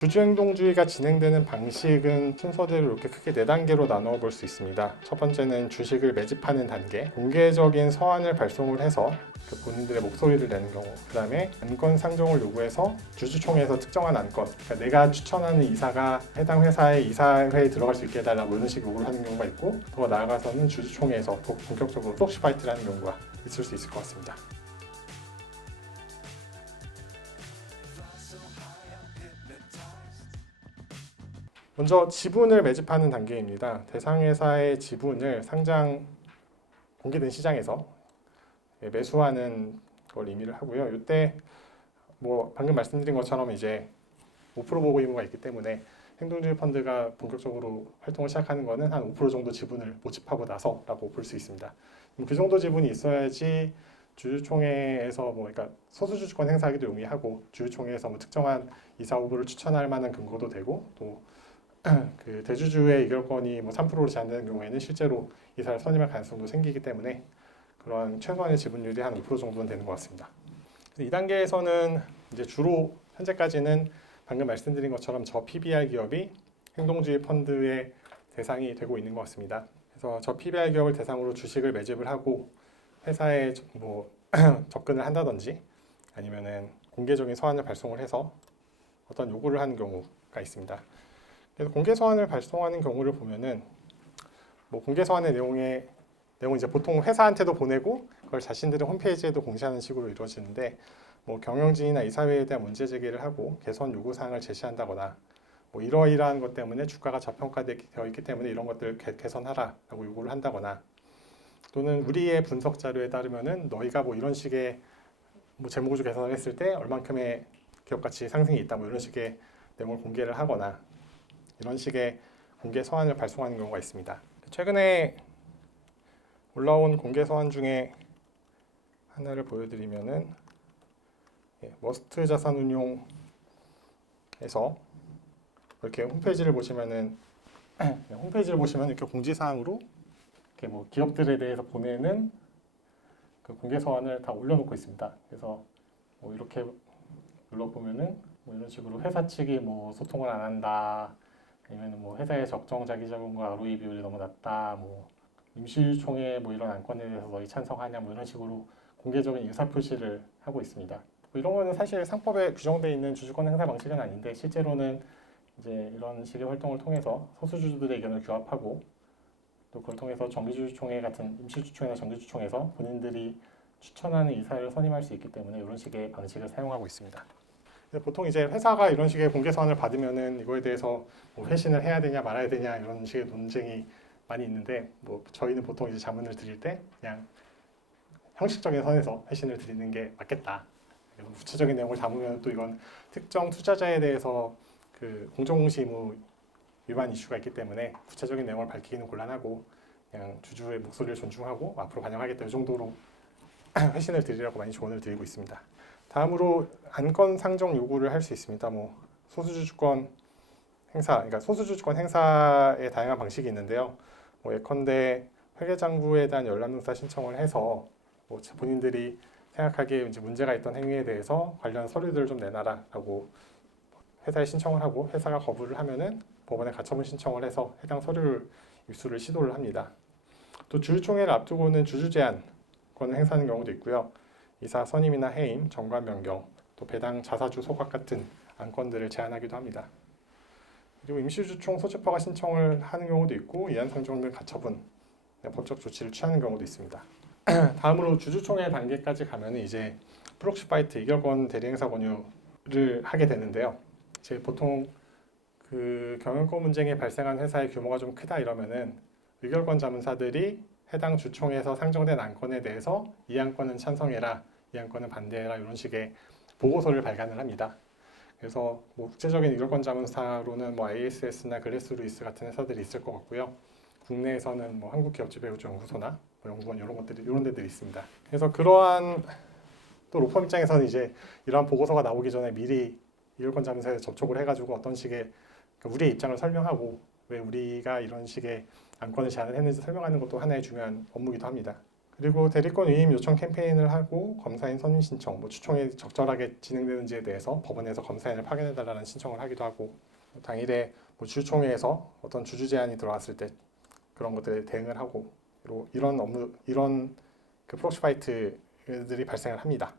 주주행동주의가 진행되는 방식은 순서대로 이렇게 크게 4단계로 나누어 볼 수 있습니다. 첫 번째는 주식을 매집하는 단계, 공개적인 서한을 발송을 해서 본인들의 목소리를 내는 경우, 그 다음에 안건 상정을 요구해서 주주총회에서 특정한 안건, 그러니까 내가 추천하는 이사가 해당 회사의 이사회에 들어갈 수 있게 해달라고 이런 식으로 요구를 하는 경우가 있고, 더 나아가서는 주주총회에서 본격적으로 프록시파이트를 하는 경우가 있을 수 있을 것 같습니다. 먼저 지분을 매집하는 단계입니다. 대상 회사의 지분을 상장 공개된 시장에서 매수하는 걸 의미를 하고요. 이때 뭐 방금 말씀드린 것처럼 이제 5% 보고 의무가 있기 때문에 행동주의 펀드가 본격적으로 활동을 시작하는 것은 한 5% 정도 지분을 모집하고 나서라고 볼 수 있습니다. 그 정도 지분이 있어야지 주주총회에서 그러니까 소수주주권 행사하기도 용이하고 주주총회에서 특정한 이사 후보를 추천할 만한 근거도 되고 또 그 대주주의 의결권이 3%로 제한되는 경우에는 실제로 이사를 선임할 가능성도 생기기 때문에 그런 최소한의 지분율이 한 5% 정도는 되는 것 같습니다. 이 단계에서는 이제 주로 현재까지는 방금 말씀드린 것처럼 저 PBR 기업이 행동주의 펀드의 대상이 되고 있는 것 같습니다. 그래서 저 PBR 기업을 대상으로 주식을 매집을 하고 회사에 접근을 한다든지 아니면은 공개적인 서한을 발송을 해서 어떤 요구를 하는 경우가 있습니다. 그래서 공개 서한을 발송하는 경우를 보면은 공개 서한의 내용은 이제 보통 회사한테도 보내고 그걸 자신들의 홈페이지에도 공시하는 식으로 이루어지는데 경영진이나 이사회에 대한 문제 제기를 하고 개선 요구 사항을 제시한다거나 이러이러한 것 때문에 주가가 저평가되어 있기 때문에 이런 것들을 개선하라라고 요구를 한다거나 또는 우리의 분석 자료에 따르면은 너희가 이런 식의 재무구조 개선을 했을 때 얼만큼의 기업 가치 상승이 있다 이런 식의 내용을 공개를 하거나 이런 식의 공개 서한을 발송하는 경우가 있습니다. 최근에 올라온 공개 서한 중에 하나를 보여드리면은 머스트 자산운용에서 이렇게 홈페이지를 보시면은 이렇게 공지사항으로 이렇게 기업들에 대해서 보내는 그 공개 서한을 다 올려놓고 있습니다. 그래서 이렇게 눌러보면은 이런 식으로 회사 측이 소통을 안 한다. 아니면 회사의 적정 자기자본과 ROE 비율이 너무 낮다, 임시총회 이런 안건에 대해서 너희 찬성하냐, 이런 식으로 공개적인 의사 표시를 하고 있습니다. 이런 거는 사실 상법에 규정되어 있는 주주권 행사 방식은 아닌데 실제로는 이제 이런 식의 활동을 통해서 소수주주들의 의견을 규합하고 또 그걸 통해서 정기주주총회 같은 임시주주총회나 정기주주총회에서 본인들이 추천하는 이사를 선임할 수 있기 때문에 이런 식의 방식을 사용하고 있습니다. 보통 이제 회사가 이런 식의 공개 서한을 받으면은 이거에 대해서 회신을 해야 되냐 말아야 되냐 이런 식의 논쟁이 많이 있는데 저희는 보통 이제 자문을 드릴 때 그냥 형식적인 선에서 회신을 드리는 게 맞겠다. 구체적인 내용을 담으면 또 이건 특정 투자자에 대해서 그 공정공시 의무 위반 이슈가 있기 때문에 구체적인 내용을 밝히기는 곤란하고 그냥 주주의 목소리를 존중하고 앞으로 반영하겠다 이 정도로 회신을 드리라고 많이 조언을 드리고 있습니다. 다음으로 안건 상정 요구를 할 수 있습니다. 소수주주권 행사, 그러니까 소수주주권 행사의 다양한 방식이 있는데요. 예컨대 회계장부에 대한 열람능사 신청을 해서 본인들이 생각하기에 이제 문제가 있던 행위에 대해서 관련 서류들을 좀 내놔라라고 회사에 신청을 하고 회사가 거부를 하면은 법원에 가처분 신청을 해서 해당 서류를 입수를 시도를 합니다. 또 주주총회를 앞두고는 주주 제한권을 행사하는 경우도 있고요. 이사 선임이나 해임, 정관 변경, 또 배당 자사주 소각 같은 안건들을 제한하기도 합니다. 그리고 임시주총 소집허가 신청을 하는 경우도 있고 이한 상정 등 가처분, 법적 조치를 취하는 경우도 있습니다. 다음으로 주주총회 단계까지 가면 이제 프록시파이트 의결권 대리행사 권유를 하게 되는데요. 이제 보통 그 경영권 분쟁이 발생한 회사의 규모가 좀 크다 이러면은 의결권 자문사들이 해당 주총에서 상정된 안건에 대해서 이 안건은 찬성해라, 이 안건은 반대해라 이런 식의 보고서를 발간을 합니다. 그래서 국제적인 의결권 자문사로는 ASS나 글래스 루이스 같은 회사들이 있을 것 같고요. 국내에서는 한국기업지배우주연구소나 연구원 이런 데들이 있습니다. 그래서 그러한 또 로펌 입장에서는 이제 이러한 보고서가 나오기 전에 미리 의결권 자문사에 접촉을 해가지고 어떤 식의 우리의 입장을 설명하고 왜 우리가 이런 식의 안건을 제안을 했는지 설명하는 것도 하나의 중요한 업무이기도 합니다. 그리고 대리권 위임 요청 캠페인을 하고 검사인 선임 신청, 뭐 추총이 적절하게 진행되는지에 대해서 법원에서 검사인을 파견해달라는 신청을 하기도 하고, 당일에 뭐 주총회에서 어떤 주주 제안이 들어왔을 때 그런 것들에 대응을 하고, 그리고 이런 그 프록시 파이트들이 발생을 합니다.